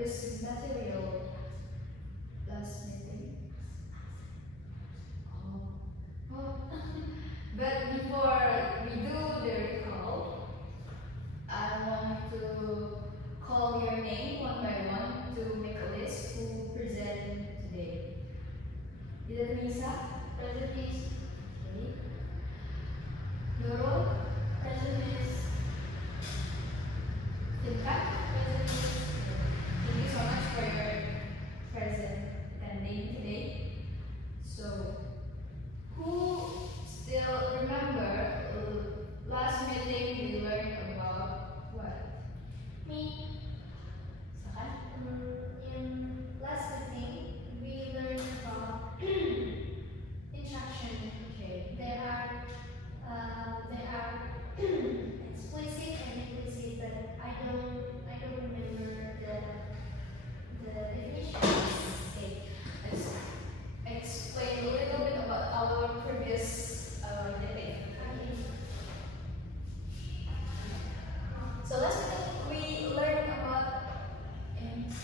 previous material last meeting. But before we do the recall, I want to call your name one by one to make a list who present today. Ida Lisa, present please. Okay. Nurul, present please. Tinka, present please. Thank you so much for your present attending today. So, who still remember last meeting we learned about what? Me. Sakan? In last meeting, we learned about instruction. Okay. There are explicit and implicit, but I don't remember the definitions. Okay. Let's explain a little bit about our previous meeting. Okay. So last week we learned about instruction,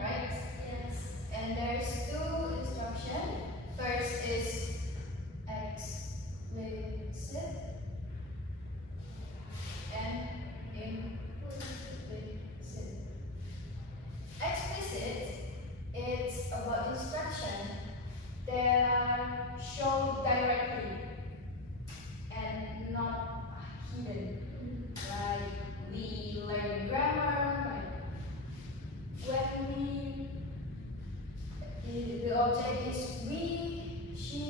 right? Yes. And there's two instructions. First is explicit and implicit. Explicit, it's about instruction that are shown directly and not hidden. Like we learn grammar, like when the object is we, she,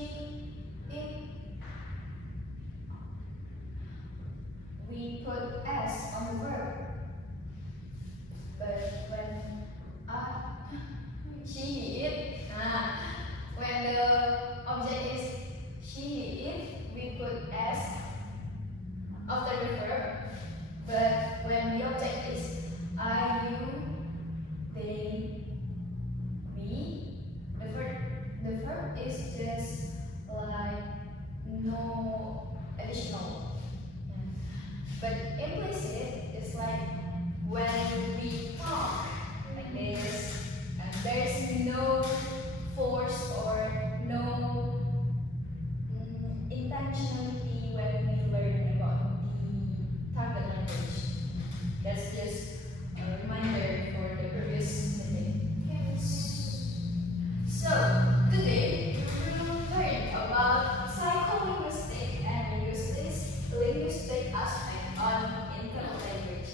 it, we put S on the verb. But when she, it, when the object is she, it, we put S after the verb. But when the object is I, you, they, we, the verb is just like no additional. But implicit is like when we talk like this, and there's no force or no intentionality when we learn about the target language. That's just a reminder for the previous meeting. Yes. So today we will learn about psycholinguistic and linguistic aspect on internal language.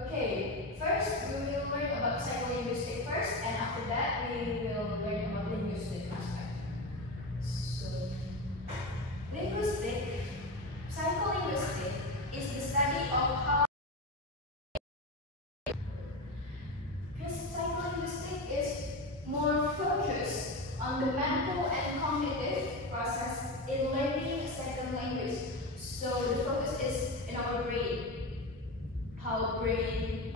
Okay, first we will learn about psycholinguistic first, and after that we will learn about linguistic aspect. So, psycholinguistic is the study of how psycholinguistic is more focused on the mental and cognitive process in learning a second language. So the focus is in our brain. How our brain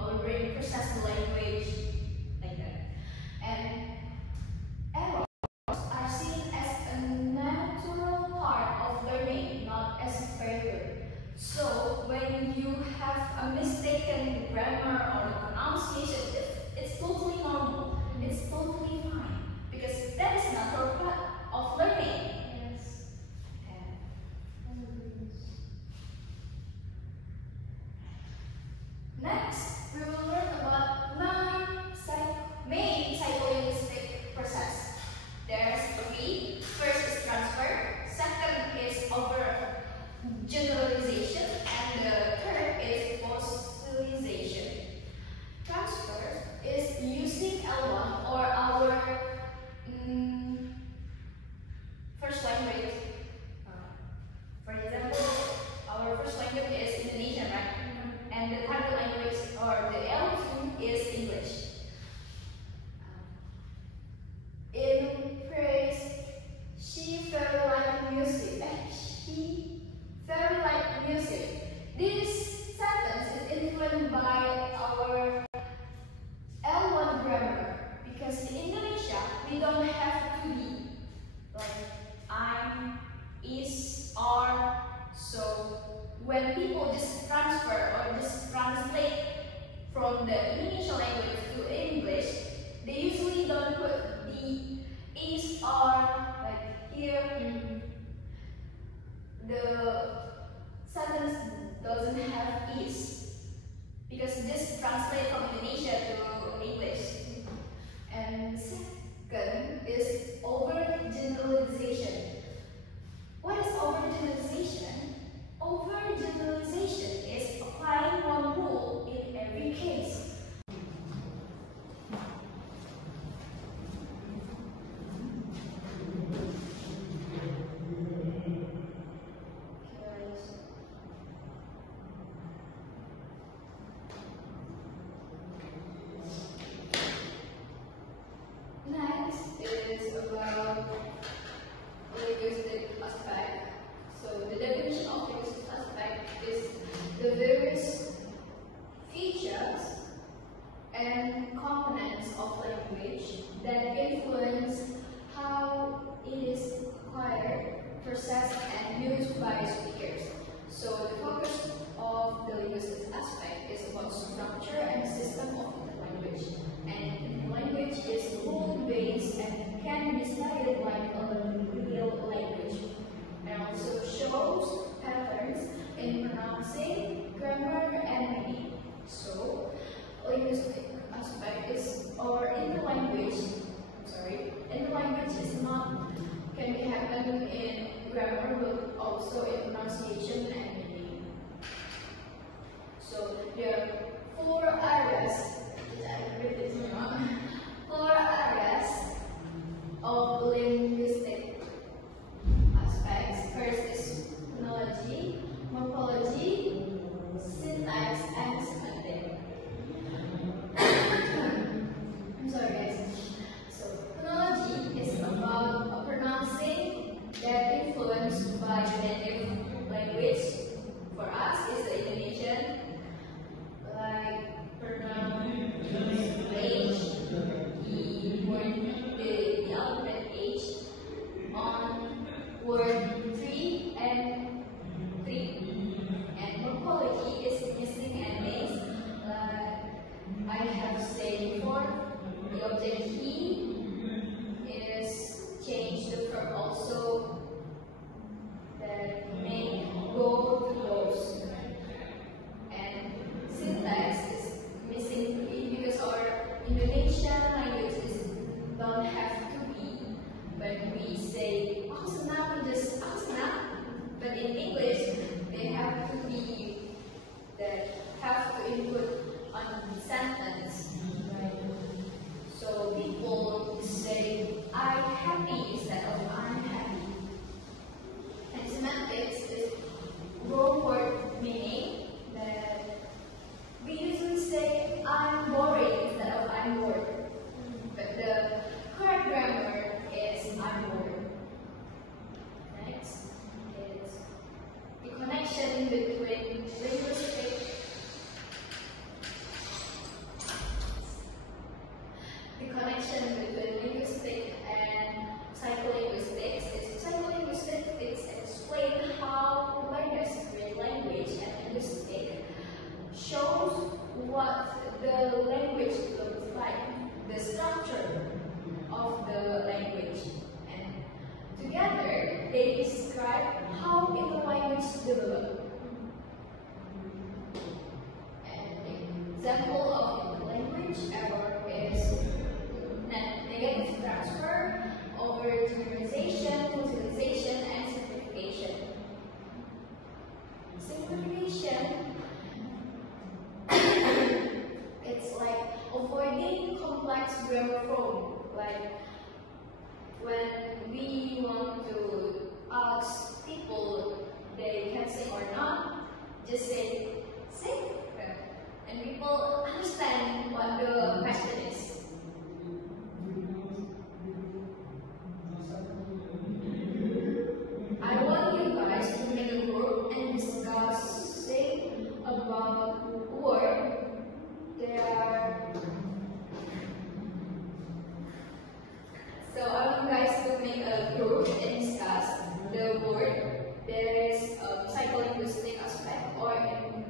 processes the language like that. And errors are seen as a natural part of learning, not as a failure. So when you have a mistaken grammar or pronunciation, it's totally normal. It's totally fine because that is a natural part of learning. Yes. Next, we will learn about 9 main psycholinguistic process. There's 3. First is transfer, second is overgeneralization, and the third is fossilization. Transfer is using L1 or our here the sentence doesn't have is, because this translates from Indonesia to English. And second is overgeneralization. What is overgeneralization? Overgeneralization is applying one rule in every case. Next is about linguistic aspect. So the definition of linguistic aspect is the various features and components of language that influence how it is acquired, processed, and used by speakers. So the focus of the linguistic aspect is about structure and system of the language. And language is rule-based and can be studied like a real language. And also shows patterns in pronouncing, grammar, and meaning. So linguistic aspect is, or in the language is not, can be happen in grammar but also in pronunciation and meaning. So there are 4 areas, of linguistic aspects. First is phonology, morphology, syntax, and semantic. I'm sorry guys. So phonology is about pronouncing that influenced by the native language. For us is the Indonesian, like pronoun H, the alphabet H on word 3 and 3. And morphology is missing and names. I have said before, the object he is changed to verb also, that make, go, to those. And syntax is missing because our Indonesian language don't have to be. When we say aku senang, just aku senang. But in English, they have to be, that have to input on the sentence. Right? So people say I'm happy instead of I'm happy. And semantics is raw word meaning, that we usually say I'm boring instead of I'm bored. But the correct grammar is I'm bored. Next is the connection between linguistic and psycholinguistics. Psycholinguistics explain how learners read language, and linguistic shows what the language looks like, the structure of the language, and together they describe how the language develops. An example of language error is negative transfer, overgeneralization, utilization, and simplification. Simplification, it's like avoiding complex grammar form. Like when we want to ask people they can sing or not, just say sing, and people understand what the question is. I want you guys to make a group and discussing about word. So I want you guys to make a group and discuss the word. There is a psycholinguistic aspect, or in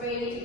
brain